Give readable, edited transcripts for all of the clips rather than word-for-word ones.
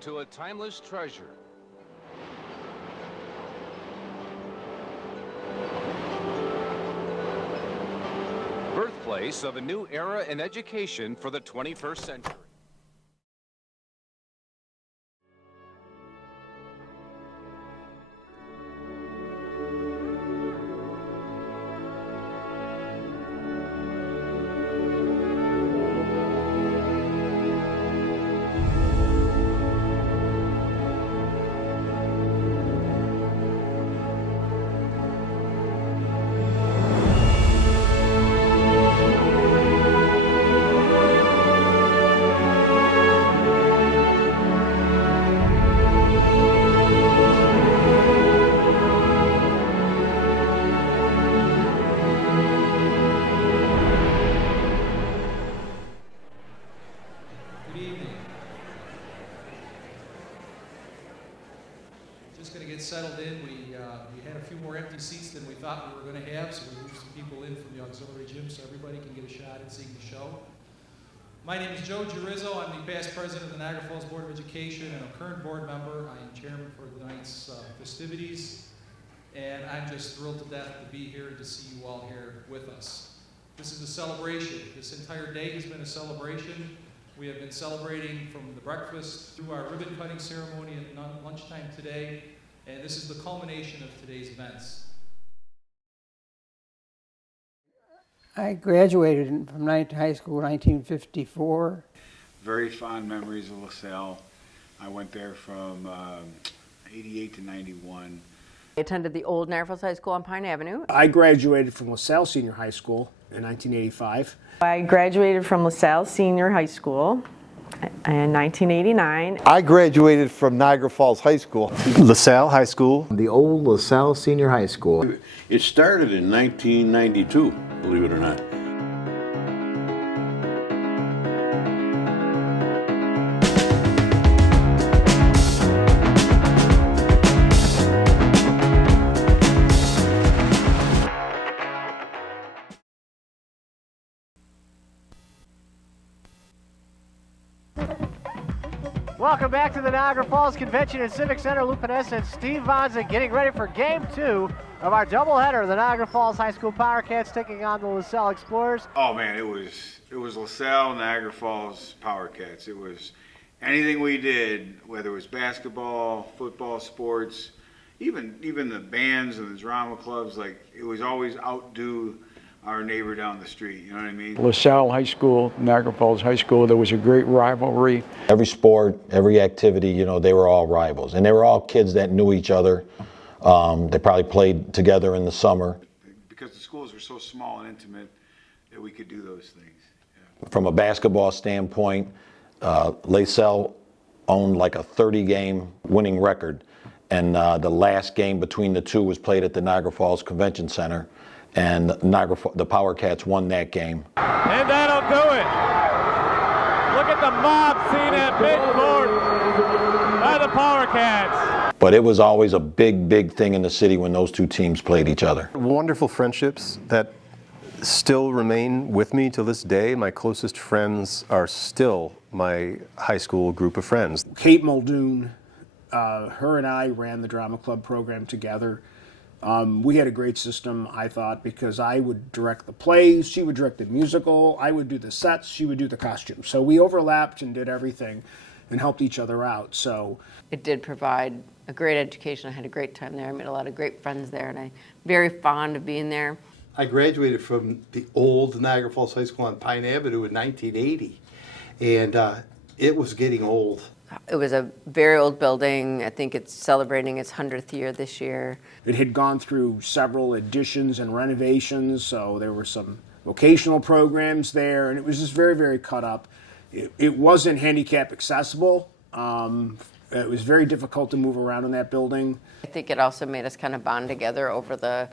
to a timeless treasure. Birthplace of a new era in education for the 21st century. Settled in. We had a few more empty seats than we thought we were going to have, so we moved some people in from the auxiliary gym so everybody can get a shot at seeing the show. My name is Joe Girizzo. I'm the past president of the Niagara Falls Board of Education and a current board member. I am chairman for tonight's festivities, and I'm just thrilled to death to be here and to see you all here with us. This is a celebration. This entire day has been a celebration. We have been celebrating from the breakfast through our ribbon cutting ceremony at lunchtime today. And this is the culmination of today's events. I graduated from high school in 1954. Very fond memories of LaSalle. I went there from 88 to 91. I attended the old Niagara Falls High School on Pine Avenue. I graduated from LaSalle Senior High School in 1985. I graduated from LaSalle Senior High School in 1989. I graduated from Niagara Falls High School. LaSalle High School. The old LaSalle Senior High School. It started in 1992, believe it or not. Welcome back to the Niagara Falls Convention and Civic Center. Lupiness and Steve Vonza getting ready for Game 2 of our doubleheader. The Niagara Falls High School Power Cats taking on the LaSalle Explorers. Oh man, it was LaSalle, Niagara Falls Power Cats. It was anything we did, whether it was basketball, football, sports, even the bands and the drama clubs. Like it was always outdo our neighbor down the street, you know what I mean? LaSalle High School, Niagara Falls High School, there was a great rivalry. Every sport, every activity, you know, they were all rivals. And they were all kids that knew each other. They probably played together in the summer. Because the schools were so small and intimate that we could do those things. Yeah. From a basketball standpoint, LaSalle owned like a 30-game winning record. And the last game between the two was played at the Niagara Falls Convention Center. And the Power Cats won that game. And that'll do it. Look at the mob scene at midcourt by the Power Cats. But it was always a big, big thing in the city when those two teams played each other. Wonderful friendships that still remain with me to this day. My closest friends are still my high school group of friends. Kate Muldoon, her and I ran the drama club program together. We had a great system, I thought, because I would direct the plays, she would direct the musical, I would do the sets, she would do the costumes. So we overlapped and did everything and helped each other out. So it did provide a great education. I had a great time there. I made a lot of great friends there, and I'm very fond of being there. I graduated from the old Niagara Falls High School on Pine Avenue in 1980, and it was getting old. It was a very old building. I think it's celebrating its 100th year this year. It had gone through several additions and renovations, so there were some vocational programs there, and it was just very, very cut up. It wasn't handicap accessible. It was very difficult to move around in that building. I think it also made us kind of bond together over the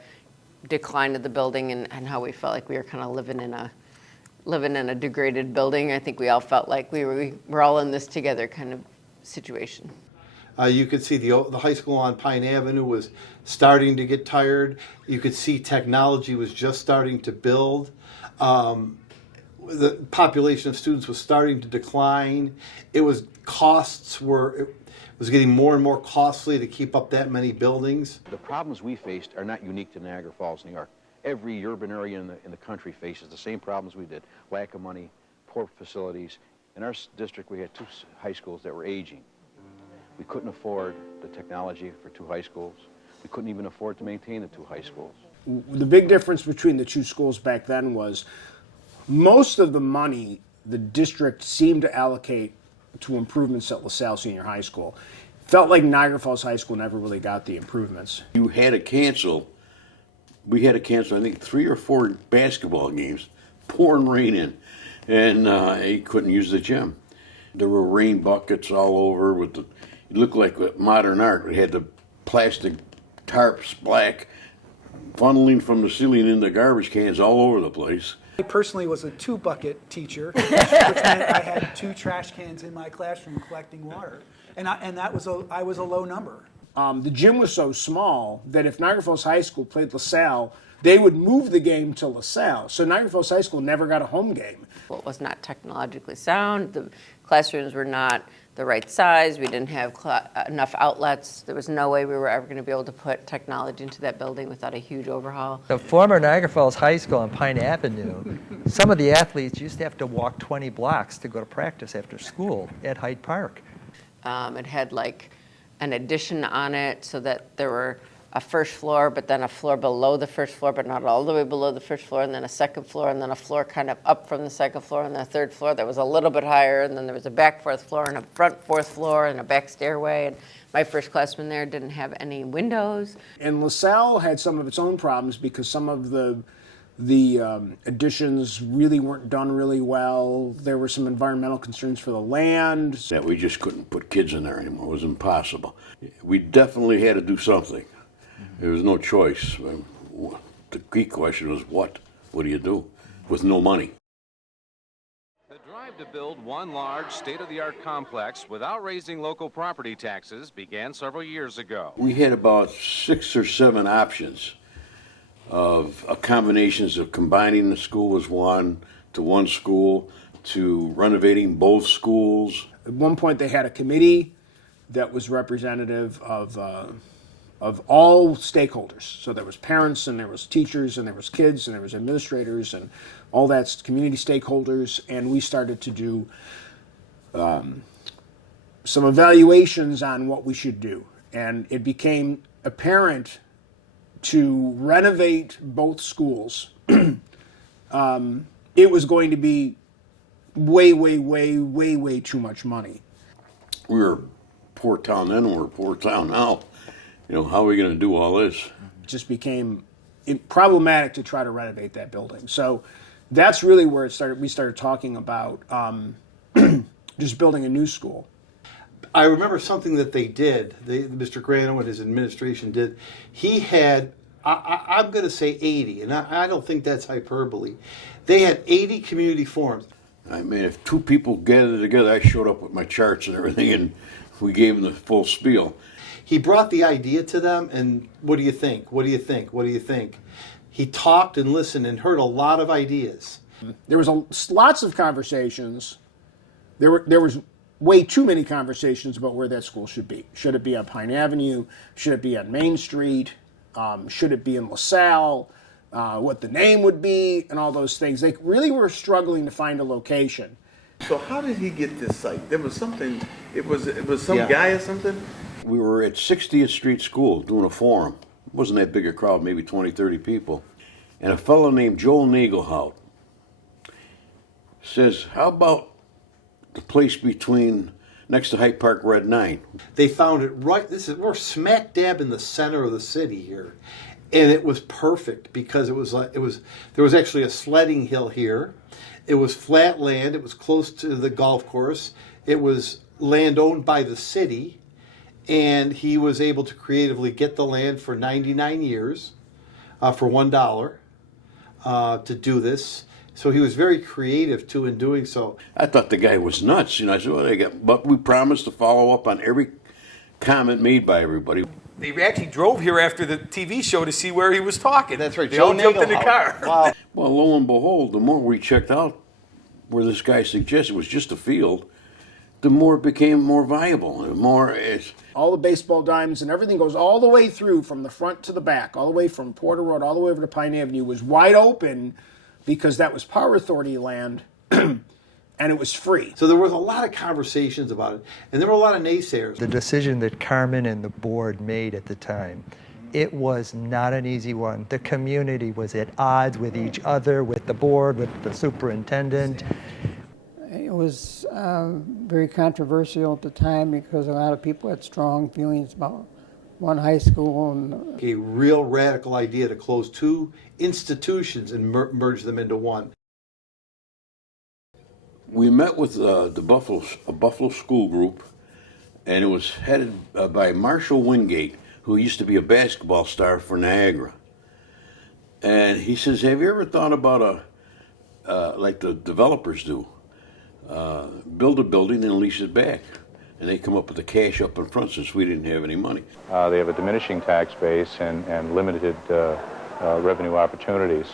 decline of the building and how we felt like we were kind of living in a degraded building. I think we all felt like we were all in this together kind of situation. You could see the high school on Pine Avenue was starting to get tired. You could see technology was just starting to build. the population of students was starting to decline. It was getting more and more costly to keep up that many buildings. The problems we faced are not unique to Niagara Falls, New York. Every urban area in the country faces the same problems we did. Lack of money, poor facilities. In our district, we had 2 high schools that were aging. We couldn't afford the technology for 2 high schools. We couldn't even afford to maintain the 2 high schools. The big difference between the 2 schools back then was most of the money the district seemed to allocate to improvements at LaSalle Senior High School. Felt like Niagara Falls High School never really got the improvements. We had to cancel, I think, 3 or 4 basketball games, pouring rain in, and he couldn't use the gym. There were rain buckets all over it looked like modern art. It had the plastic tarps, black, funneling from the ceiling into garbage cans all over the place. I personally was a 2-bucket teacher, which meant I had 2 trash cans in my classroom collecting water, and I was a low number. The gym was so small that if Niagara Falls High School played LaSalle, they would move the game to LaSalle. So Niagara Falls High School never got a home game. Well, it was not technologically sound. The classrooms were not the right size. We didn't have enough outlets. There was no way we were ever going to be able to put technology into that building without a huge overhaul. The former Niagara Falls High School on Pine Avenue, some of the athletes used to have to walk 20 blocks to go to practice after school at Hyde Park. It had like an addition on it so that there were a first floor, but then a floor below the first floor, but not all the way below the first floor, and then a second floor, and then a floor kind of up from the second floor, and then a third floor that was a little bit higher, and then there was a back 4th floor, and a front 4th floor, and a back stairway. And my first classroom there didn't have any windows. And LaSalle had some of its own problems because some of the additions really weren't done really well. There were some environmental concerns for the land. That we just couldn't put kids in there anymore. It was impossible. We definitely had to do something. There was no choice. The key question was what? What do you do with no money? The drive to build one large state-of-the-art complex without raising local property taxes began several years ago. We had about 6 or 7 options of combinations of combining the school as one school, to renovating both schools. At one point they had a committee that was representative of all stakeholders. So there was parents, and there was teachers, and there was kids, and there was administrators, and all that's community stakeholders. And we started to do some evaluations on what we should do. And it became apparent to renovate both schools. It was going to be way too much money. We were a poor town then, we're a poor town now. You know, how are we going to do all this? It just became problematic to try to renovate that building. So that's really where it started. We started talking about just building a new school. I remember something that they did, Mr. Grano and his administration did. He had, I'm going to say 80, and I don't think that's hyperbole. They had 80 community forums. I mean, if 2 people gathered together, I showed up with my charts and everything, and we gave them the full spiel. He brought the idea to them, and what do you think? What do you think? What do you think? He talked and listened and heard a lot of ideas. There was lots of conversations. There was way too many conversations about where that school should be. Should it be on Pine Avenue? Should it be on Main Street? Should it be in LaSalle? What the name would be, and all those things. They really were struggling to find a location. So how did he get this site? There was something. It was some guy or something. We were at 60th Street School doing a forum. It wasn't that big a crowd, maybe 20, 30 people. And a fellow named Joel Nagelhout says, how about the place next to Hyde Park Red 9? They found it right, we're smack dab in the center of the city here. And it was perfect because there was actually a sledding hill here. It was flat land, it was close to the golf course. It was land owned by the city. And he was able to creatively get the land for 99 years for $1 to do this. So he was very creative too in doing so. I thought the guy was nuts. I said, well, but we promised to follow up on every comment made by everybody. They actually drove here after the TV show to see where he was talking. That's right. They all jumped in the car. Wow. Well, lo and behold, the more we checked out where this guy suggested was just a field, the more it became more viable and more. All the baseball diamonds and everything goes all the way through from the front to the back, all the way from Porter Road all the way over to Pine Avenue was wide open because that was Power Authority land and it was free. So there was a lot of conversations about it, and there were a lot of naysayers. The decision that Carmen and the board made at the time, it was not an easy one. The community was at odds with each other, with the board, with the superintendent. It was very controversial at the time because a lot of people had strong feelings about one high school. And a real radical idea to close 2 institutions and merge them into one. We met with a Buffalo school group, and it was headed by Marshall Wingate, who used to be a basketball star for Niagara. And he says, have you ever thought about like the developers do? Build a building and lease it back. And they come up with the cash up in front since we didn't have any money. They have a diminishing tax base and limited revenue opportunities.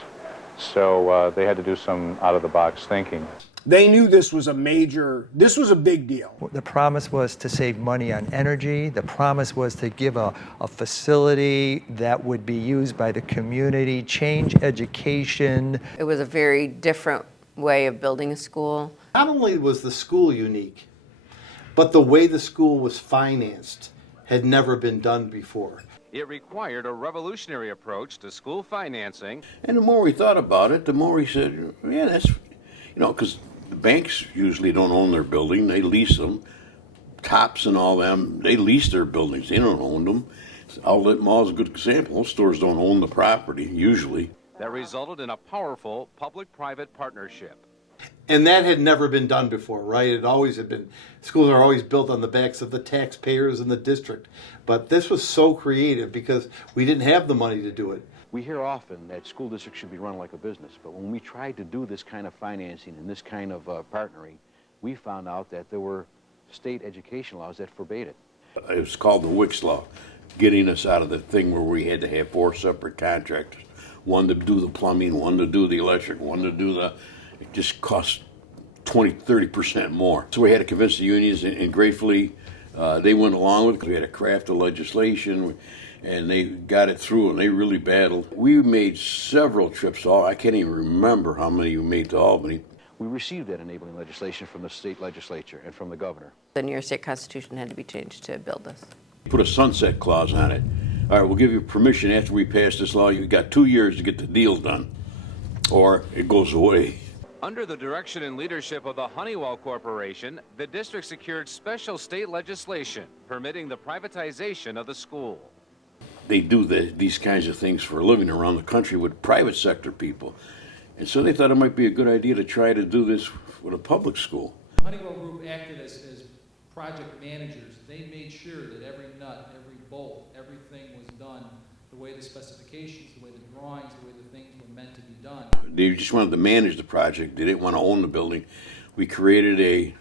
So they had to do some out-of-the-box thinking. They knew this was a big deal. The promise was to save money on energy. The promise was to give a facility that would be used by the community, change education. It was a very different way of building a school. Not only was the school unique, but the way the school was financed had never been done before. It required a revolutionary approach to school financing. And the more we thought about it, the more he said, yeah, that's, because the banks usually don't own their building, they lease them. Tops and all them, they lease their buildings, they don't own them. Outlet Mall is a good example. Those stores don't own the property, usually. That resulted in a powerful public-private partnership. And that had never been done before, right? It always had been, schools are always built on the backs of the taxpayers in the district. But this was so creative because we didn't have the money to do it. We hear often that school districts should be run like a business, but when we tried to do this kind of financing and this kind of partnering, we found out that there were state education laws that forbade it. It was called the Wicks Law, getting us out of the thing where we had to have 4 separate contractors. One to do the plumbing, one to do the electric, one to do the... It just cost 20-30% more. So we had to convince the unions, and gratefully they went along with it. We had to craft the legislation, and they got it through, and they really battled. We made several trips. I can't even remember how many we made to Albany. We received that enabling legislation from the state legislature and from the governor. The New York State Constitution had to be changed to build this. Put a sunset clause on it. All right, we'll give you permission after we pass this law. You've got 2 years to get the deal done, or it goes away. Under the direction and leadership of the Honeywell Corporation, the district secured special state legislation permitting the privatization of the school. They do these kinds of things for a living around the country with private sector people. And so they thought it might be a good idea to try to do this with a public school. Honeywell Group acted as project managers. They made sure that every nut, every bolt, everything was done the way the specifications, the way the drawings, the way the things were meant to be done. They just wanted to manage the project. They didn't want to own the building. We created a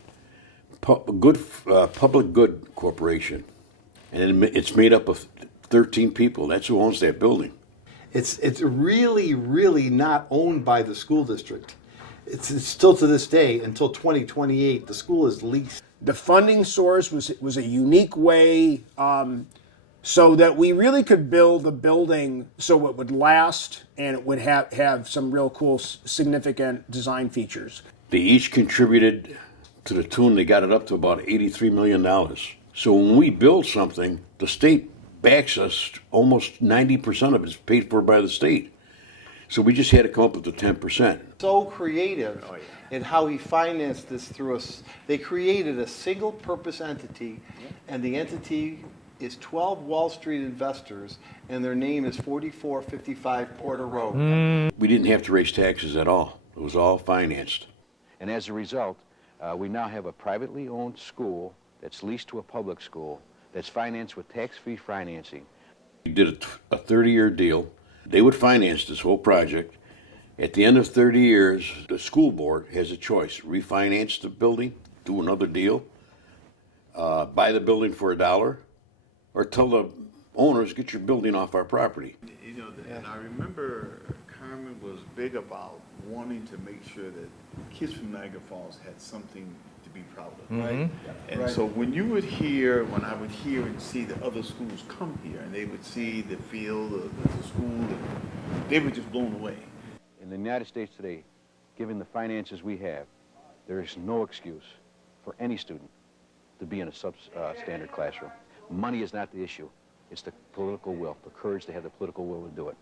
public good corporation, and it's made up of 13 people. That's who owns that building. It's really, really not owned by the school district. It's still to this day, until 2028, the school is leased. The funding source was a unique way so that we really could build the building so it would last and it would have some real cool, significant design features. They each contributed to the tune, they got it up to about $83 million. So when we build something, the state backs us. Almost 90% of it is paid for by the state. So we just had to come up with the 10%. So creative in how he financed this through us. They created a single purpose entity, and the entity is 12 Wall Street investors, and their name is 4455 Porter Road. We didn't have to raise taxes at all. It was all financed. And as a result, we now have a privately owned school that's leased to a public school that's financed with tax-free financing. We did a 30-year deal. They would finance this whole project. At the end of 30 years, the school board has a choice: refinance the building, do another deal, buy the building for $1, or tell the owners, get your building off our property. And I remember Carmen was big about wanting to make sure that kids from Niagara Falls had something to be proud of, Mhm. right? And Right. so when I would hear and see the other schools come here, and they would see the field of the school, they were just blown away. In the United States today, given the finances we have, there is no excuse for any student to be in a substandard classroom. Money is not the issue. It's the political will, the courage to have the political will to do it.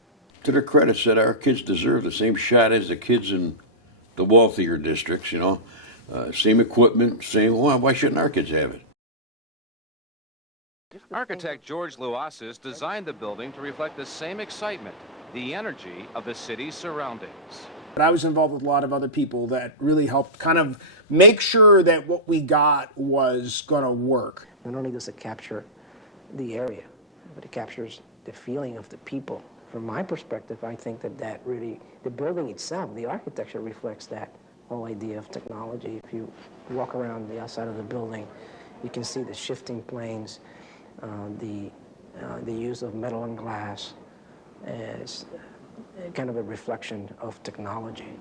To their credit, said our kids deserve the same shot as the kids in the wealthier districts, same equipment, why shouldn't our kids have it? Architect George Luasis designed the building to reflect the same excitement, the energy of the city's surroundings. But I was involved with a lot of other people that really helped kind of make sure that what we got was going to work. Not only does it capture the area, but it captures the feeling of the people. From my perspective, I think that really, the building itself, the architecture reflects that whole idea of technology. If you walk around the outside of the building, you can see the shifting planes, the use of metal and glass as kind of a reflection of technology.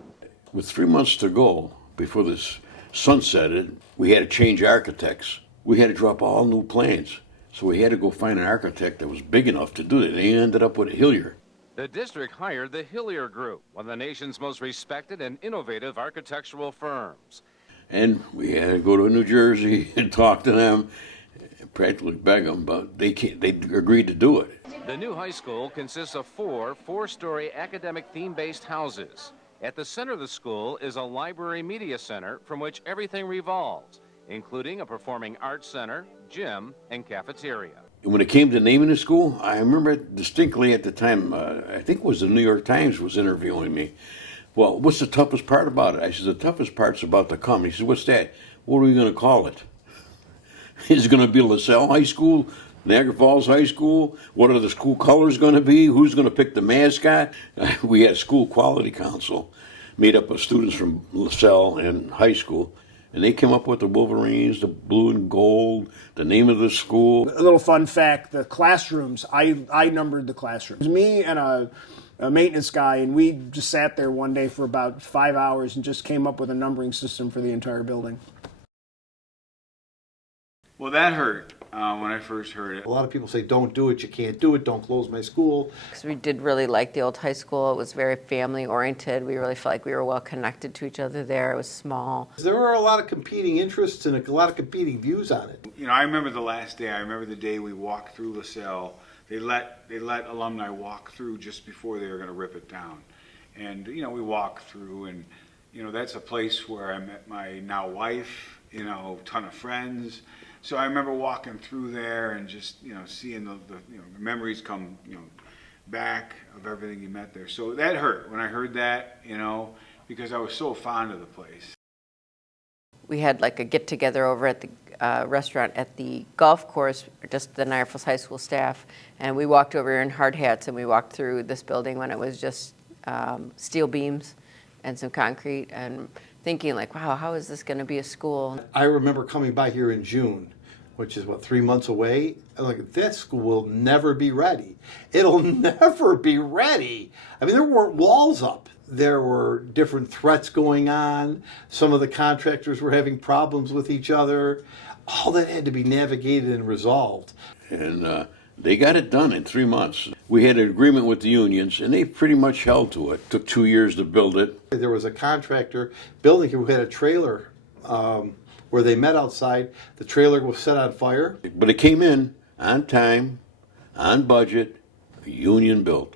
With 3 months to go before this sunsetted, we had to change architects. We had to drop all new plans. So we had to go find an architect that was big enough to do it. They ended up with Hillier. The district hired the Hillier Group, one of the nation's most respected and innovative architectural firms. And we had to go to New Jersey and talk to them, practically beg them, but they agreed to do it. The new high school consists of four-story academic theme-based houses. At the center of the school is a library media center from which everything revolves, including a performing arts center, gym, and cafeteria. And when it came to naming the school, I remember it distinctly at the time, I think it was the New York Times was interviewing me. Well, what's the toughest part about it? I said, the toughest part's about to come. He said, what's that? What are we going to call it? Is it going to be LaSalle High School? Niagara Falls High School? What are the school colors going to be? Who's going to pick the mascot? We had a school quality council made up of students from LaSalle and high school. And they came up with the Wolverines, the blue and gold, the name of the school. A little fun fact, the classrooms, I numbered the classrooms. It was me and a maintenance guy, and we just sat there one day for about 5 hours and just came up with a numbering system for the entire building. Well, that hurt when I first heard it. A lot of people say, don't do it, you can't do it, don't close my school. Because we did really like the old high school. It was very family-oriented. We really felt like we were well connected to each other there. It was small. There were a lot of competing interests and a lot of competing views on it. I remember the last day. I remember the day we walked through LaSalle. They let alumni walk through just before they were going to rip it down. And, we walked through, and, that's a place where I met my now wife, ton of friends. So I remember walking through there and just, seeing the memories come, back of everything you met there. So that hurt when I heard that, because I was so fond of the place. We had like a get-together over at the restaurant at the golf course, just the Niagara Falls High School staff, and we walked over here in hard hats, and we walked through this building when it was just steel beams and some concrete, and thinking like, wow, how is this going to be a school? I remember coming by here in June, which is 3 months away. I'm like, that school will never be ready. It'll never be ready. I mean, there weren't walls up. There were different threats going on. Some of the contractors were having problems with each other. All that had to be navigated and resolved. And they got it done in 3 months. We had an agreement with the unions, and they pretty much held to it. Took 2 years to build it. There was a contractor building here who had a trailer where they met outside. The trailer was set on fire. But it came in on time, on budget, union built.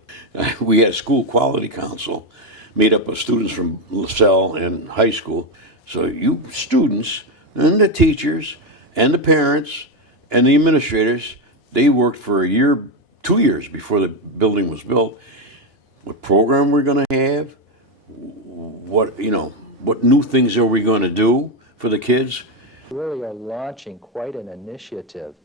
We had a school quality council made up of students from LaSalle and high school. So you students and the teachers and the parents and the administrators, they worked for a year, 2 years before the building was built. What program we're going to have, what new things are we going to do for the kids? We really are launching quite an initiative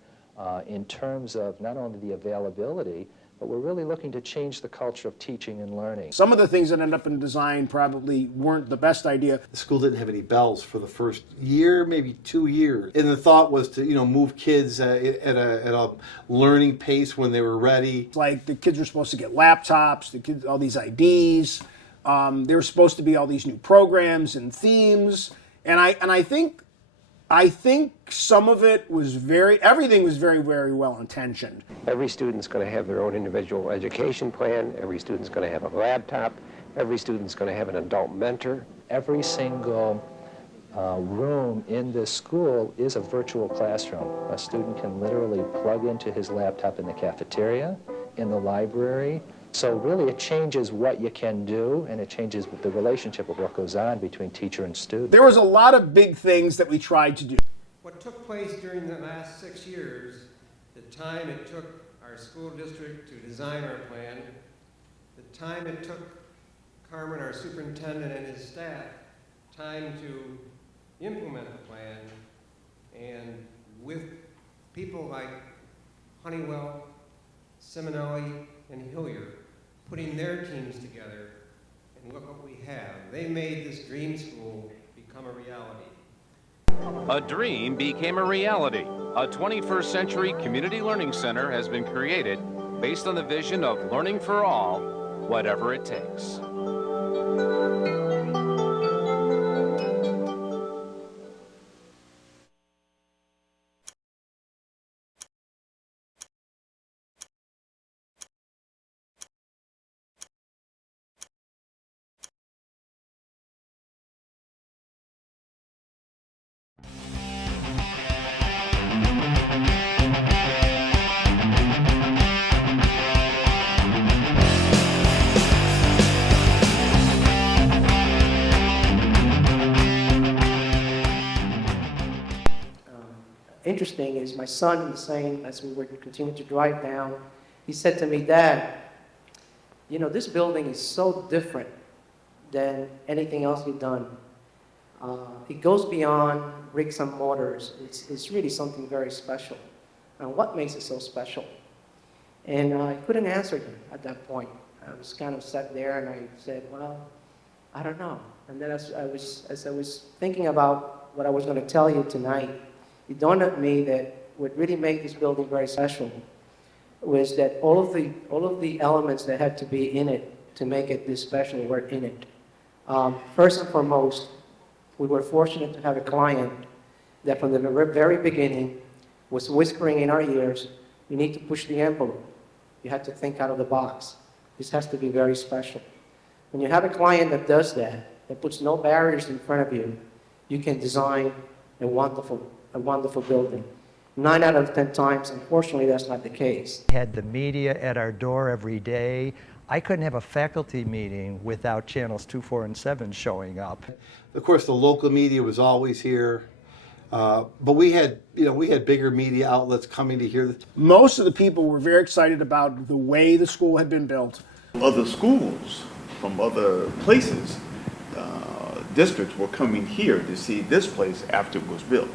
in terms of not only the availability, but we're really looking to change the culture of teaching and learning. Some of the things that end up in design probably weren't the best idea. The school didn't have any bells for the first year, maybe 2 years. And the thought was to, move kids at a learning pace when they were ready. Like the kids were supposed to get laptops, the kids, all these IDs. There were supposed to be all these new programs and themes, and I think some of it was everything was very, very well intentioned. Every student's going to have their own individual education plan. Every student's going to have a laptop. Every student's going to have an adult mentor. Every single room in this school is a virtual classroom. A student can literally plug into his laptop in the cafeteria, in the library. So really it changes what you can do, and it changes the relationship of what goes on between teacher and student. There was a lot of big things that we tried to do. What took place during the last 6 years, the time it took our school district to design our plan, the time it took Carmen, our superintendent, and his staff, time to implement the plan, and with people like Honeywell, Simonelli, and Hilliard putting their teams together, and look what we have. They made this dream school become a reality. A dream became a reality. A 21st century community learning center has been created based on the vision of learning for all, whatever it takes. Interesting is my son was saying, as we were continuing to drive down, he said to me, Dad, you know, this building is so different than anything else you've done. It goes beyond bricks and mortars. It's really something very special. And what makes it so special? And I couldn't answer him at that point. I was kind of sat there and I said, well, I don't know. And then as I was thinking about what I was going to tell you tonight, it dawned on me that what really made this building very special was that all of the elements that had to be in it to make it this special were in it. First and foremost, we were fortunate to have a client that from the very beginning was whispering in our ears, you need to push the envelope. You have to think out of the box. This has to be very special. When you have a client that does that puts no barriers in front of you, you can design a wonderful building. 9 out of 10 times, unfortunately, that's not the case. Had the media at our door every day. I couldn't have a faculty meeting without channels 2, 4, and 7 showing up. Of course, the local media was always here, but we had bigger media outlets coming to hear. Most of the people were very excited about the way the school had been built. Other schools from other places, districts were coming here to see this place after it was built.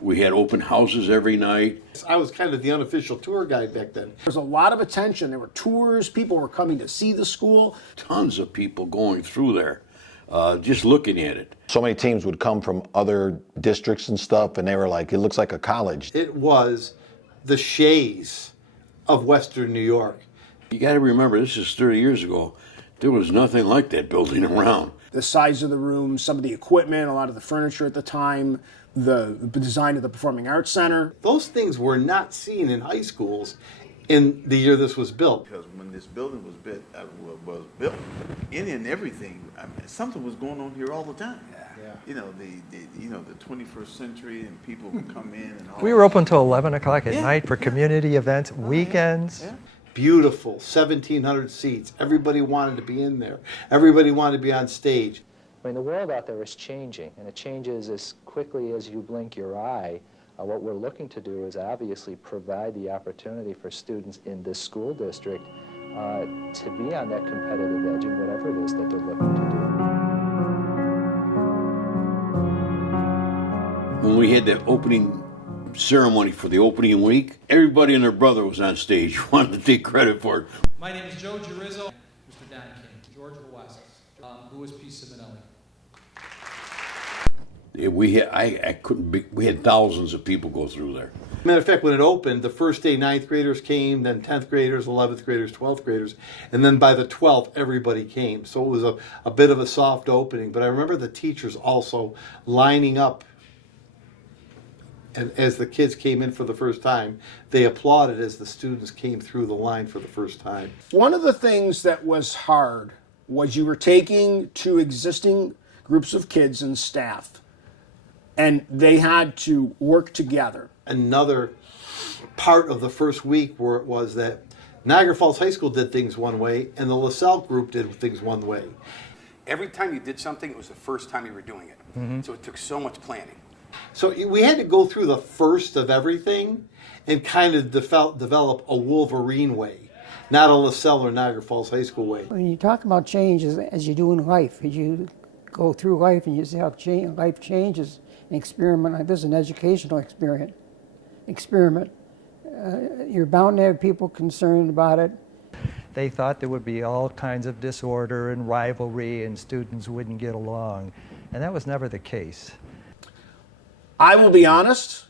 We had open houses every night. I was kind of the unofficial tour guide back then. There was a lot of attention. There were tours. People were coming to see the school. Tons of people going through there, just looking at it. So many teams would come from other districts and stuff, and they were like, it looks like a college. It was the Shays of Western New York. You got to remember, this is 30 years ago. There was nothing like that building around. The size of the rooms, some of the equipment, a lot of the furniture at the time, the design of the Performing Arts Center. Those things were not seen in high schools in the year this was built. Because when this building was built, in and everything, I mean, something was going on here all the time. Yeah. You know, the 21st century, and people would come in and all. We were open till 11 o'clock at night for community events, weekends. Yeah. Beautiful, 1,700 seats. Everybody wanted to be in there. Everybody wanted to be on stage. I mean, the world out there is changing, and it changes as quickly as you blink your eye. What we're looking to do is obviously provide the opportunity for students in this school district to be on that competitive edge in whatever it is that they're looking to do. When we had the opening ceremony for the opening week, everybody and their brother was on stage, wanted to take credit for it. My name is Joe Girizzo, Mr. Don King, George West, Louis P. Simonelli. We had thousands of people go through there. Matter of fact, when it opened, the first day 9th graders came, then 10th graders, 11th graders, 12th graders, and then by the 12th, everybody came. So it was a bit of a soft opening. But I remember the teachers also lining up. And as the kids came in for the first time, they applauded as the students came through the line for the first time. One of the things that was hard was you were taking two existing groups of kids and staff, and they had to work together. Another part of the first week where it was that Niagara Falls High School did things one way and the LaSalle group did things one way. Every time you did something, it was the first time you were doing it. Mm-hmm. So it took so much planning. So we had to go through the first of everything and kind of develop a Wolverine way, not a LaSalle or Niagara Falls High School way. When you talk about change as you do in life, as you go through life and you see how life changes, an experiment like this is an educational experiment. You're bound to have people concerned about it. They thought there would be all kinds of disorder and rivalry and students wouldn't get along, and that was never the case. I will be honest,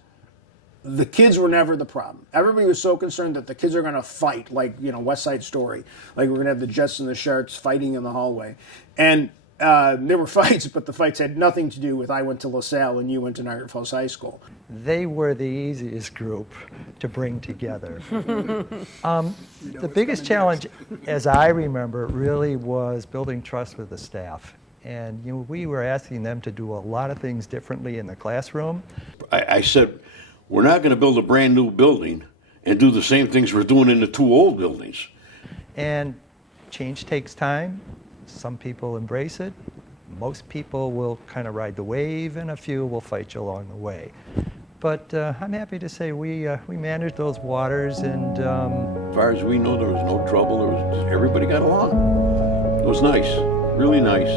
the kids were never the problem. Everybody was so concerned that the kids are going to fight, like, West Side Story. Like, we're going to have the Jets and the Sharks fighting in the hallway. And there were fights, but the fights had nothing to do with I went to LaSalle and you went to Niagara Falls High School. They were the easiest group to bring together. The biggest challenge, as I remember, really was building trust with the staff. And we were asking them to do a lot of things differently in the classroom. I said, we're not going to build a brand new building and do the same things we're doing in the two old buildings. And change takes time. Some people embrace it. Most people will kind of ride the wave, and a few will fight you along the way. But I'm happy to say we managed those waters, and as far as we know, there was no trouble. Everybody got along. It was nice, really nice.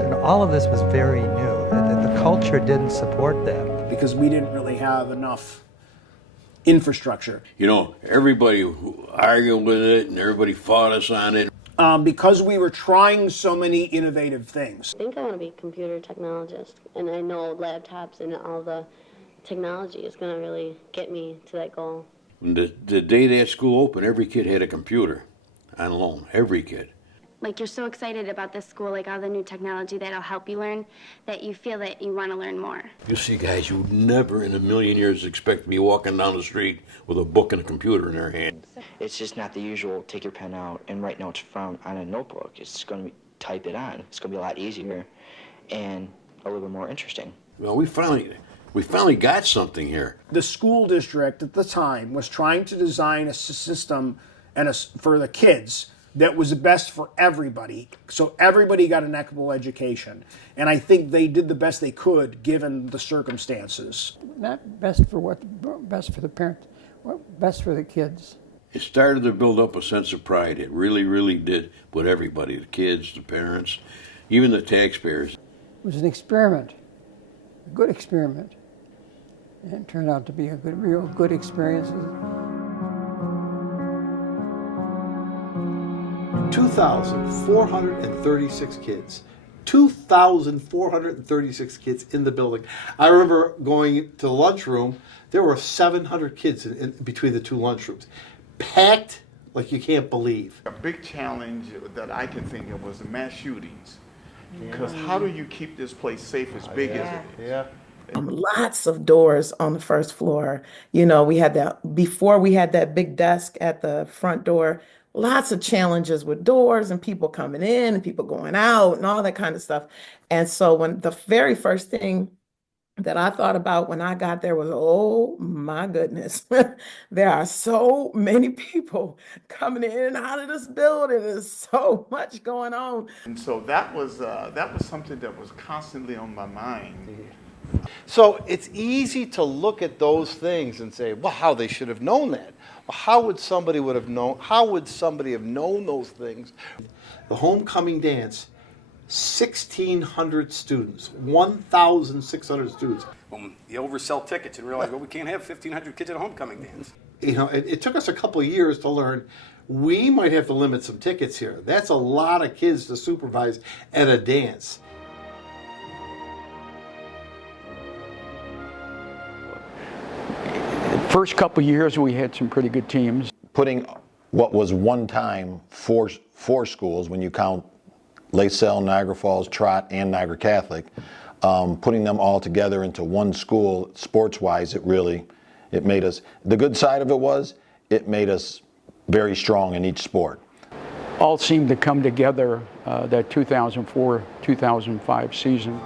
And all of this was very new. The culture didn't support that. Because we didn't really have enough infrastructure. Everybody argued with it and everybody fought us on it. Because we were trying so many innovative things. I think I want to be a computer technologist, and I know laptops and all the technology is going to really get me to that goal. The day that school opened, every kid had a computer on loan, every kid. Like, you're so excited about this school, like all the new technology that'll help you learn, that you feel that you want to learn more. You see guys who never in a million years expect me walking down the street with a book and a computer in their hand. It's just not the usual take your pen out and write notes on a notebook. It's going to be type it on. It's going to be a lot easier and a little bit more interesting. Well, we finally got something here. The school district at the time was trying to design a system for the kids that was the best for everybody, so everybody got an equitable education. And I think they did the best they could given the circumstances. Not best for best for the parents, best for the kids. It started to build up a sense of pride. It really, really did with everybody, the kids, the parents, even the taxpayers. It was an experiment, a good experiment. And it turned out to be a real good experience. 2,436 kids. 2,436 kids in the building. I remember going to the lunchroom. There were 700 kids in between the two lunchrooms. Packed like you can't believe. A big challenge that I can think of was the mass shootings. Because how do you keep this place safe as big as it is? Yeah. Lots of doors on the first floor. We had that, before we had that big desk at the front door, lots of challenges with doors and people coming in and people going out and all that kind of stuff. And so when the very first thing that I thought about when I got there was, oh my goodness, there are so many people coming in and out of this building. There's so much going on. And so that was something that was constantly on my mind. So it's easy to look at those things and say, well, how they should have known that. Well, how would somebody have known those things? The homecoming dance, 1,600 students, 1,600 students. Well, you oversell tickets and realize, well, we can't have 1,500 kids at a homecoming dance. It took us a couple of years to learn we might have to limit some tickets here. That's a lot of kids to supervise at a dance. First couple years, we had some pretty good teams. Putting what was one time four schools, when you count LaSalle, Niagara Falls, Trott, and Niagara Catholic, putting them all together into one school, sports-wise, it made us, the good side of it was, it made us very strong in each sport. All seemed to come together that 2004-2005 season.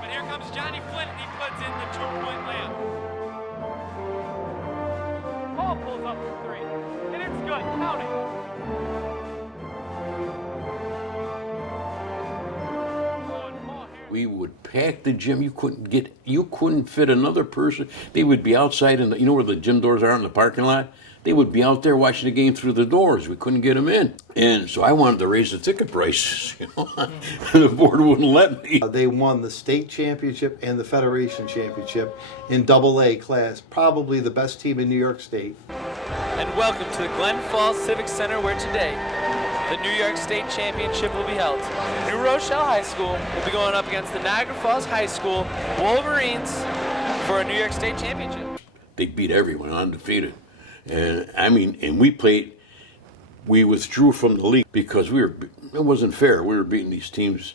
But here comes Johnny Flynn, and he puts in the 2-point layup. Paul pulls up for 3, and it's good. Count it. We would pack the gym. You couldn't fit another person. They would be outside in the, you know where the gym doors are in the parking lot? They would be out there watching the game through the doors. We couldn't get them in. And so I wanted to raise the ticket prices, you know. The board wouldn't let me. They won the state championship and the Federation championship in AA class, probably the best team in New York State. And welcome to the Glen Falls Civic Center, where today the New York State Championship will be held. New Rochelle High School will be going up against the Niagara Falls High School Wolverines for a New York State Championship. They beat everyone, undefeated. And I mean, and we withdrew from the league because it wasn't fair. We were beating these teams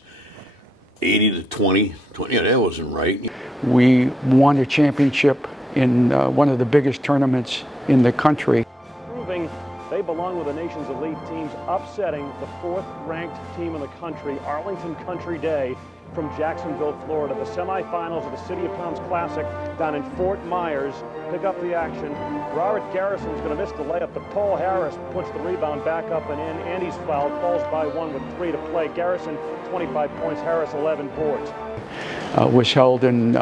80-20. Yeah, that wasn't right. We won a championship in one of the biggest tournaments in the country. Proving they belong with the nation's elite teams, upsetting the 4th-ranked team in the country, Arlington Country Day, from Jacksonville, Florida. The semifinals of the City of Palms Classic down in Fort Myers. Pick up the action. Robert Garrison's going to miss the layup, but Paul Harris puts the rebound back up and in. Andy's fouled, falls by 1 with 3 to play. Garrison, 25 points. Harris, 11 boards. Was held in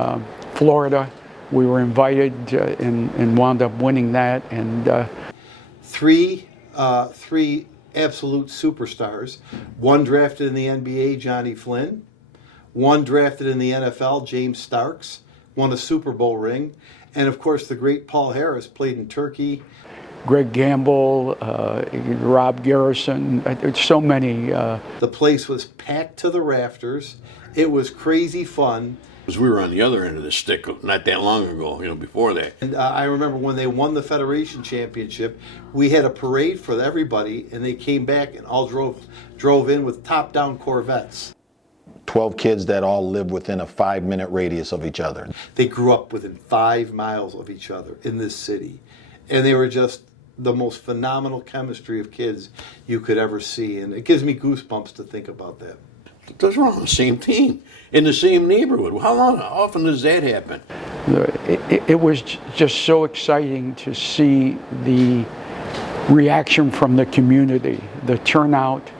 Florida. We were invited and wound up winning that. And three absolute superstars. One drafted in the NBA, Johnny Flynn. One drafted in the NFL, James Starks. Won a Super Bowl ring. And of course, the great Paul Harris played in Turkey. Greg Gamble, Rob Garrison, so many. The place was packed to the rafters. It was crazy fun. Because we were on the other end of the stick not that long ago, you know, before that. And I remember when they won the Federation Championship, we had a parade for everybody, and they came back and all drove in with top-down Corvettes. 12 kids that all lived within a 5-minute radius of each other. They grew up within 5 miles of each other in this city. And they were just the most phenomenal chemistry of kids you could ever see. And it gives me goosebumps to think about that. Those were on the same team, in the same neighborhood. How often does that happen? It was just so exciting to see the reaction from the community, the turnout,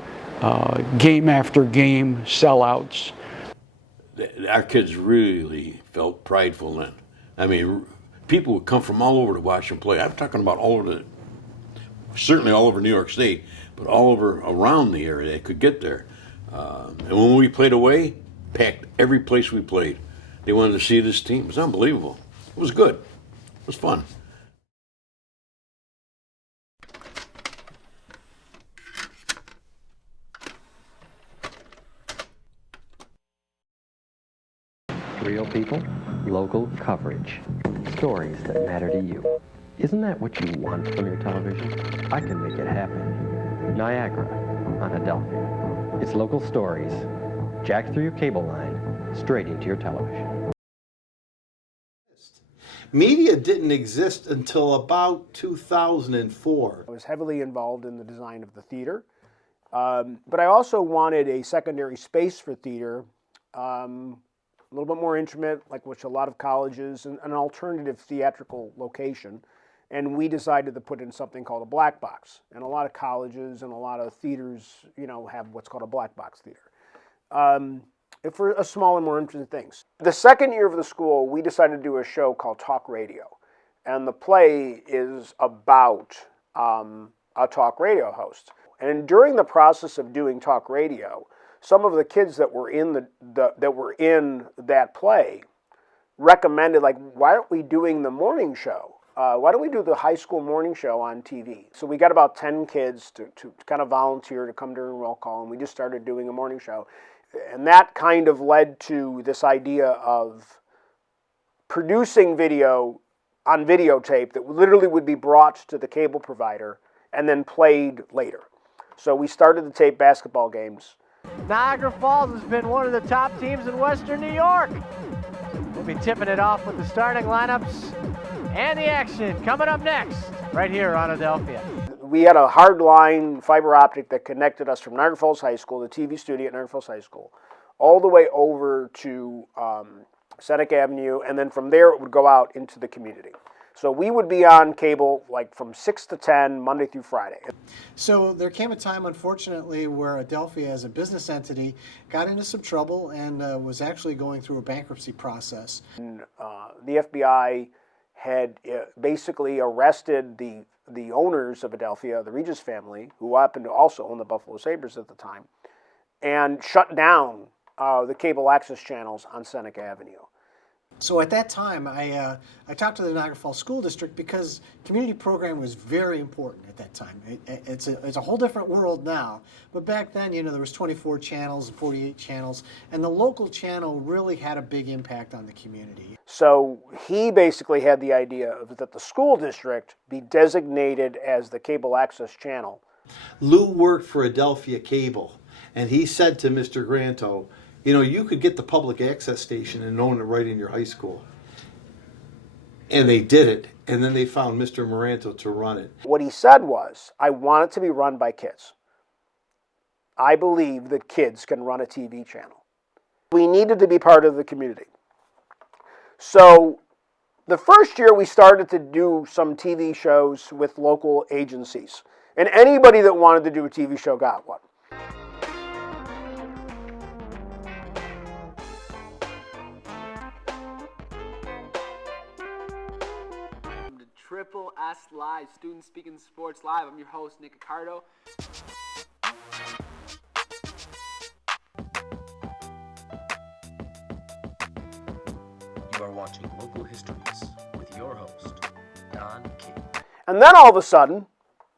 game after game, sellouts. Our kids really felt prideful then. I mean, people would come from all over to watch them play. I'm talking about certainly all over New York State, but all over around the area they could get there. And when we played away, packed every place we played. They wanted to see this team. It was unbelievable. It was good. It was fun. Real people, local coverage, stories that matter to you. Isn't that what you want from your television? I can make it happen. Niagara on Adelphia. It's local stories, jacked through your cable line, straight into your television. Media didn't exist until about 2004. I was heavily involved in the design of the theater, but I also wanted a secondary space for theater, a little bit more intimate, like which a lot of colleges, and an alternative theatrical location. And we decided to put in something called a black box. And a lot of colleges and a lot of theaters, you know, have what's called a black box theater. For a smaller, more interesting things. The second year of the school, we decided to do a show called Talk Radio. And the play is about a talk radio host. And during the process of doing talk radio, some of the kids that were in that play recommended, like, why aren't we doing the morning show? why don't we do the high school morning show on TV? So we got about 10 kids to kind of volunteer to come during roll call, and we just started doing a morning show. And that kind of led to this idea of producing video on videotape that literally would be brought to the cable provider and then played later. So we started to tape basketball games. Niagara Falls has been one of the top teams in Western New York. We'll be tipping it off with the starting lineups and the action coming up next, right here on Adelphia. We had a hard line fiber optic that connected us from Niagara Falls High School, the TV studio at Niagara Falls High School, all the way over to Seneca Avenue, and then from there it would go out into the community. So we would be on cable like from 6 to 10, Monday through Friday. So there came a time, unfortunately, where Adelphia as a business entity got into some trouble and was actually going through a bankruptcy process. And, the FBI had basically arrested the owners of Adelphia, the Regis family, who happened to also own the Buffalo Sabres at the time, and shut down the cable access channels on Seneca Avenue. So at that time, I talked to the Niagara Falls School District because community program was very important at that time. It's a whole different world now, but back then, there was 24 channels, 48 channels, and the local channel really had a big impact on the community. So he basically had the idea of that the school district be designated as the cable access channel. Lou worked for Adelphia Cable, and he said to Mr. Granto, you could get the public access station and own it right in your high school. And they did it, and then they found Mr. Moranto to run it. What he said was, I want it to be run by kids. I believe that kids can run a TV channel. We needed to be part of the community. So the first year we started to do some TV shows with local agencies. And anybody that wanted to do a TV show got one. Triple S Live, Student Speaking Sports Live. I'm your host, Nick Accardo. You are watching Local Histories with your host, Don King. And then all of a sudden,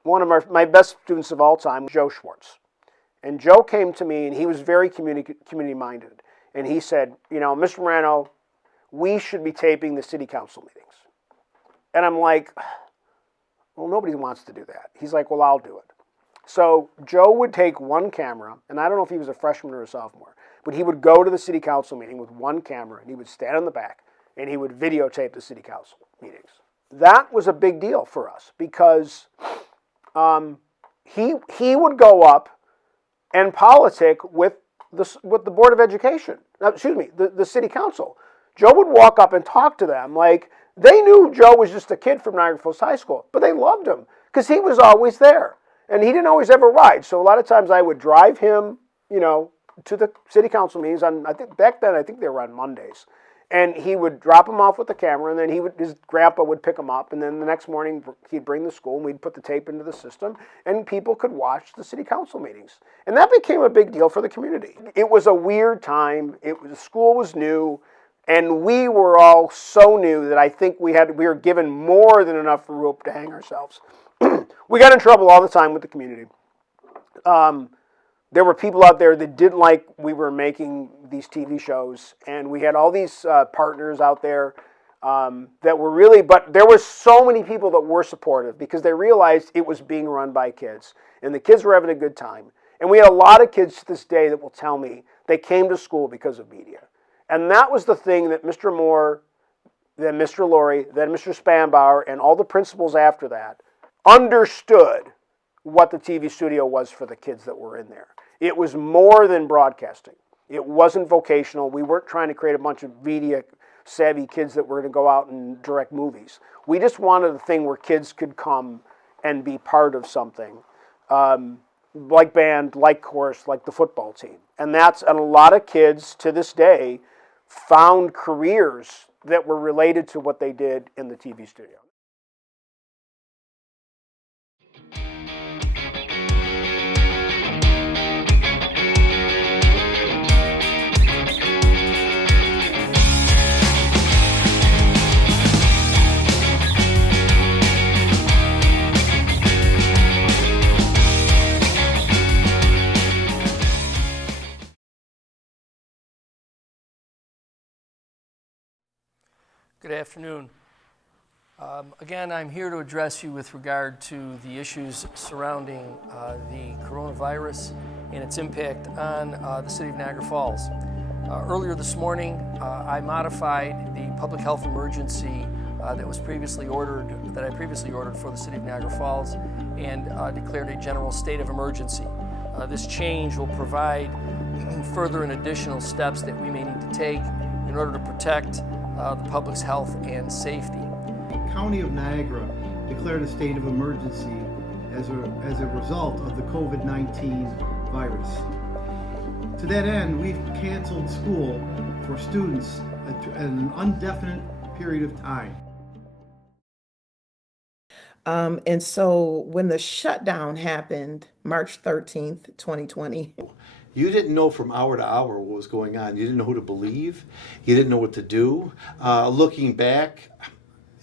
one of my best students of all time, Joe Schwartz. And Joe came to me, and he was very community-minded. And he said, Mr. Morano, we should be taping the city council meetings. And I'm like, well, nobody wants to do that. He's like, well, I'll do it. So Joe would take one camera, and I don't know if he was a freshman or a sophomore, but he would go to the city council meeting with one camera, and he would stand in the back, and he would videotape the city council meetings. That was a big deal for us because he would go up and politic with the Board of Education, the city council. Joe would walk up and talk to them like, they knew Joe was just a kid from Niagara Falls High School, but they loved him because he was always there. And he didn't always ever ride. So a lot of times I would drive him, to the city council meetings back then I think they were on Mondays. And he would drop him off with the camera, and then his grandpa would pick him up, and then the next morning he'd bring the school, and we'd put the tape into the system, and people could watch the city council meetings. And that became a big deal for the community. It was a weird time. The school was new. And we were all so new that I think we were given more than enough rope to hang ourselves. We got in trouble all the time with the community. There were people out there that didn't like we were making these TV shows, and we had all these partners out there that were really, but there were so many people that were supportive because they realized it was being run by kids, and the kids were having a good time. And we had a lot of kids to this day that will tell me they came to school because of media. And that was the thing that Mr. Moore, then Mr. Laurie, then Mr. Spanbauer, and all the principals after that understood what the TV studio was for the kids that were in there. It was more than broadcasting. It wasn't vocational. We weren't trying to create a bunch of media-savvy kids that were going to go out and direct movies. We just wanted a thing where kids could come and be part of something, like band, like chorus, like the football team. And a lot of kids to this day found careers that were related to what they did in the TV studio. Good afternoon. Again, I'm here to address you with regard to the issues surrounding the coronavirus and its impact on the city of Niagara Falls. Earlier this morning, I modified the public health emergency that I previously ordered for the city of Niagara Falls and declared a general state of emergency. This change will provide further and additional steps that we may need to take in order to protect the public's health and safety. The County of Niagara declared a state of emergency as a result of the COVID-19 virus. To that end, we've canceled school for students at an indefinite period of time. And so when the shutdown happened, March 13th, 2020. You didn't know from hour to hour what was going on. You didn't know who to believe. You didn't know what to do. Looking back,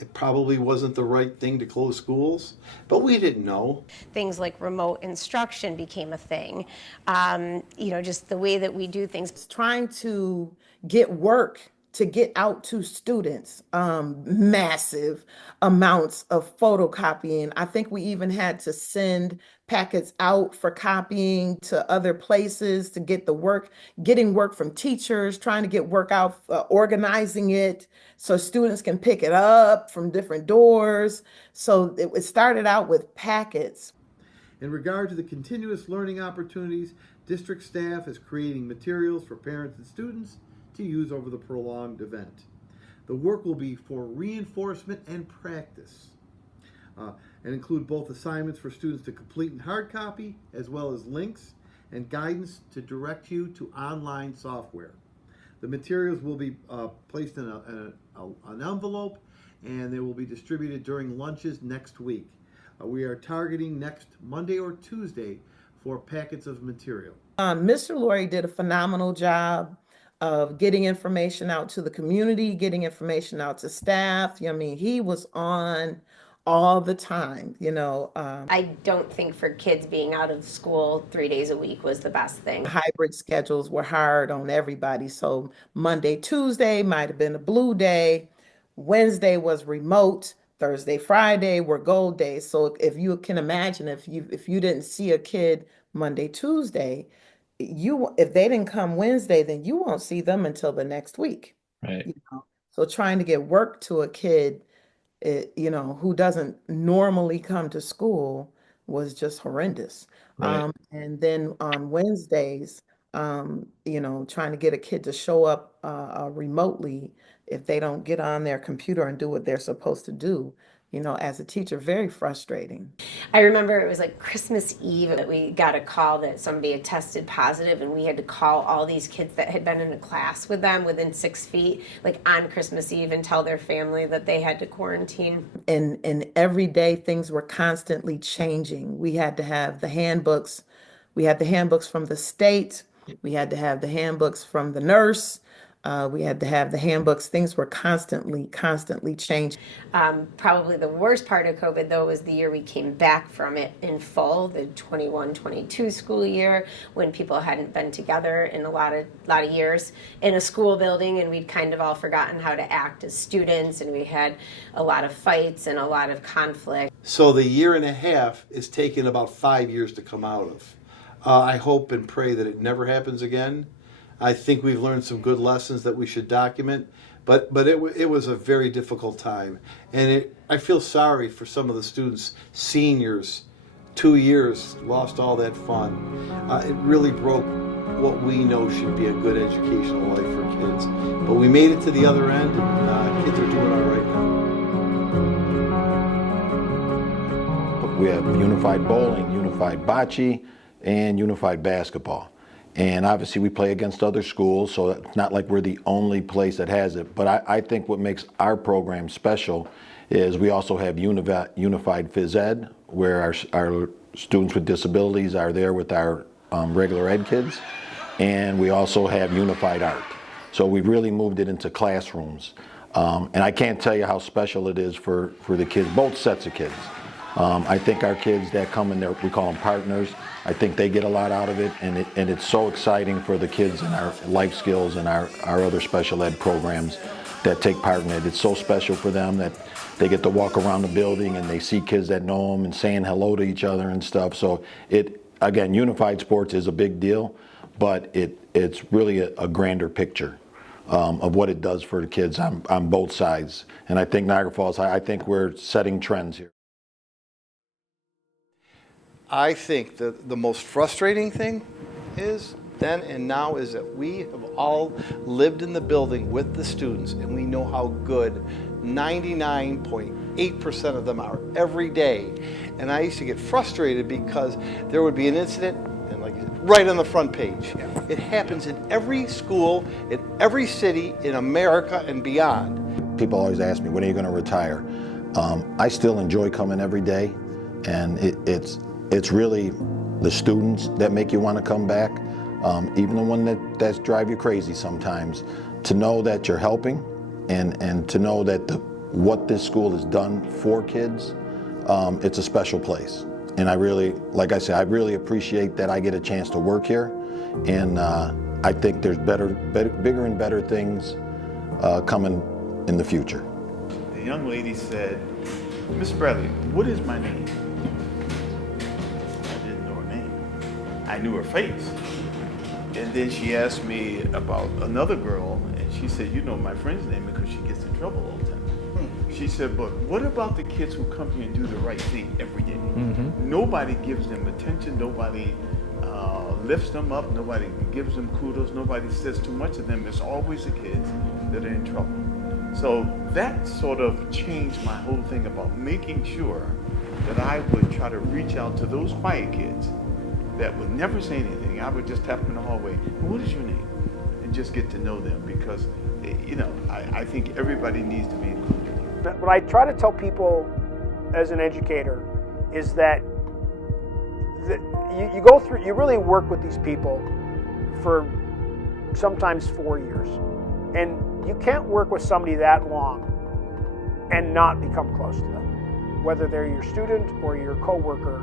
it probably wasn't the right thing to close schools, but we didn't know. Things like remote instruction became a thing. Just the way that we do things. Trying to get work to get out to students, massive amounts of photocopying. I think we even had to send packets out for copying to other places to get the work, getting work from teachers, trying to get work out, organizing it so students can pick it up from different doors. So it started out with packets. In regard to the continuous learning opportunities, district staff is creating materials for parents and students to use over the prolonged event. The work will be for reinforcement and practice and include both assignments for students to complete in hard copy as well as links and guidance to direct you to online software. The materials will be placed in an envelope and they will be distributed during lunches next week. We are targeting next Monday or Tuesday for packets of material. Mr. Laurie did a phenomenal job of getting information out to the community, getting information out to staff. I mean, he was on all the time, I don't think for kids being out of school 3 days a week was the best thing. Hybrid schedules were hard on everybody. So Monday, Tuesday might have been a blue day. Wednesday was remote. Thursday, Friday were gold days. So if you can imagine, if you didn't see a kid Monday, Tuesday, if they didn't come Wednesday, then you won't see them until the next week. Right. So trying to get work to a kid, who doesn't normally come to school was just horrendous. Right. And then on Wednesdays, trying to get a kid to show up remotely if they don't get on their computer and do what they're supposed to do, as a teacher, very frustrating. I remember it was like Christmas Eve that we got a call that somebody had tested positive, and we had to call all these kids that had been in a class with them within 6 feet, like on Christmas Eve, and tell their family that they had to quarantine. And every day things were constantly changing. We had to have the handbooks. We had the handbooks from the state. We had to have the handbooks from the nurse. We had to have the handbooks. Things were constantly changing. Probably the worst part of COVID, though, was the year we came back from it in full, the 21-22 school year, when people hadn't been together in a lot of years in a school building, and we'd kind of all forgotten how to act as students, and we had a lot of fights and a lot of conflict. So the year and a half is taking about 5 years to come out of. I hope and pray that it never happens again. I think we've learned some good lessons that we should document, but it was a very difficult time, and I feel sorry for some of the students, seniors, 2 years, lost all that fun. It really broke what we know should be a good educational life for kids, but we made it to the other end, and kids are doing all right now. We have unified bowling, unified bocce, and unified basketball. And obviously we play against other schools, so it's not like we're the only place that has it. But I think what makes our program special is we also have unified phys ed, where our students with disabilities are there with our regular ed kids. And we also have unified art. So we've really moved it into classrooms. And I can't tell you how special it is for the kids, both sets of kids. I think our kids that come in there, we call them partners, I think they get a lot out of it, and it's so exciting for the kids in our life skills and our other special ed programs that take part in it. It's so special for them that they get to walk around the building and they see kids that know them and saying hello to each other and stuff. So again, unified sports is a big deal, but it's really a grander picture of what it does for the kids on both sides. And I think Niagara Falls, I think we're setting trends here. I think that the most frustrating thing is then and now is that we have all lived in the building with the students, and we know how good 99.8% of them are every day. And I used to get frustrated because there would be an incident, and like you said, right on the front page. It happens in every school, in every city in America and beyond. People always ask me, when are you going to retire? I still enjoy coming every day, and it's really the students that make you want to come back, even the one that's drive you crazy sometimes. To know that you're helping, and to know that what this school has done for kids, it's a special place. And I really, like I said, I really appreciate that I get a chance to work here, and I think there's bigger and better things coming in the future. The young lady said, "Miss Bradley, what is my name?" I didn't know her name. I knew her face. And then she asked me about another girl, and she said, "You know my friend's name because she gets in trouble all the time." She said, "But what about the kids who come here and do the right thing every day? Nobody gives them attention, nobody lifts them up, nobody gives them kudos, nobody says too much of them. It's always the kids that are in trouble." So that sort of changed my whole thing about making sure that I would try to reach out to those quiet kids that would never say anything. I would just tap them in the hallway, "What is your name?" And just get to know them, because, you know, I think everybody needs to be included. What I try to tell people as an educator is that you go through, you really work with these people for sometimes 4 years. And you can't work with somebody that long and not become close to them, whether they're your student or your coworker.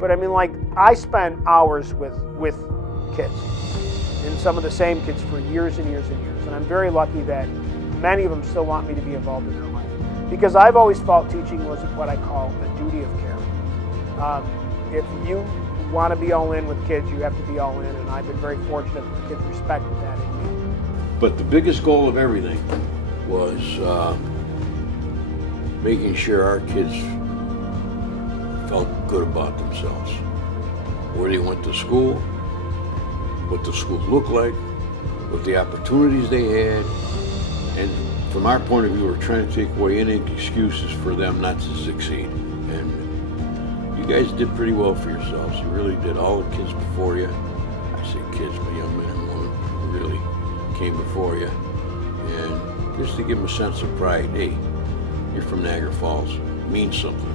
But I mean, like, I spent hours with kids, and some of the same kids for years and years and years. And I'm very lucky that many of them still want me to be involved in their life. Because I've always felt teaching was what I call a duty of care. If you want to be all in with kids, you have to be all in, and I've been very fortunate that the kids respected that in me. But the biggest goal of everything was making sure our kids felt good about themselves. Where they went to school, what the school looked like, what the opportunities they had, and from our point of view, we're trying to take away any excuses for them not to succeed. And you guys did pretty well for yourselves. You really did. All the kids before you, I say kids, but young men and women, really came before you. And just to give them a sense of pride, hey, you're from Niagara Falls, it means something.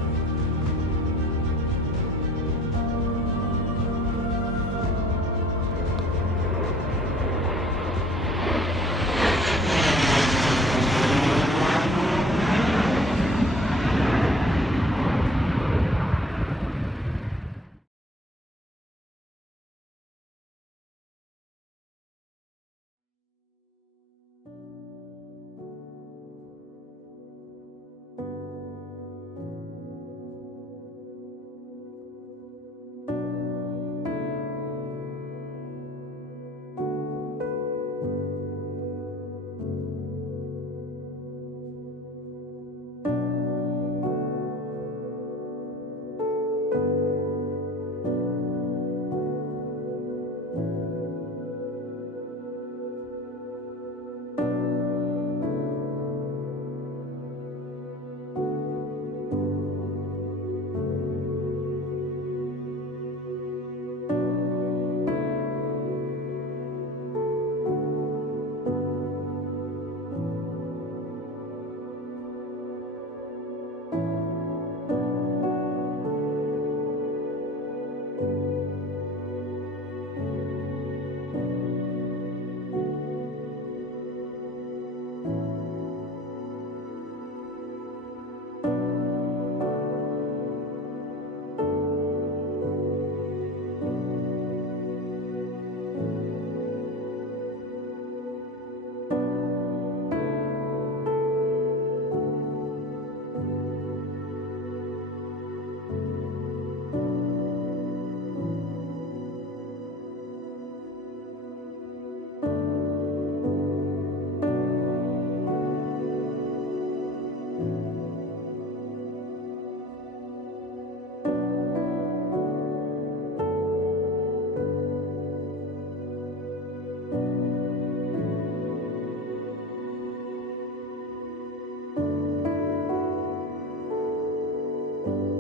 you.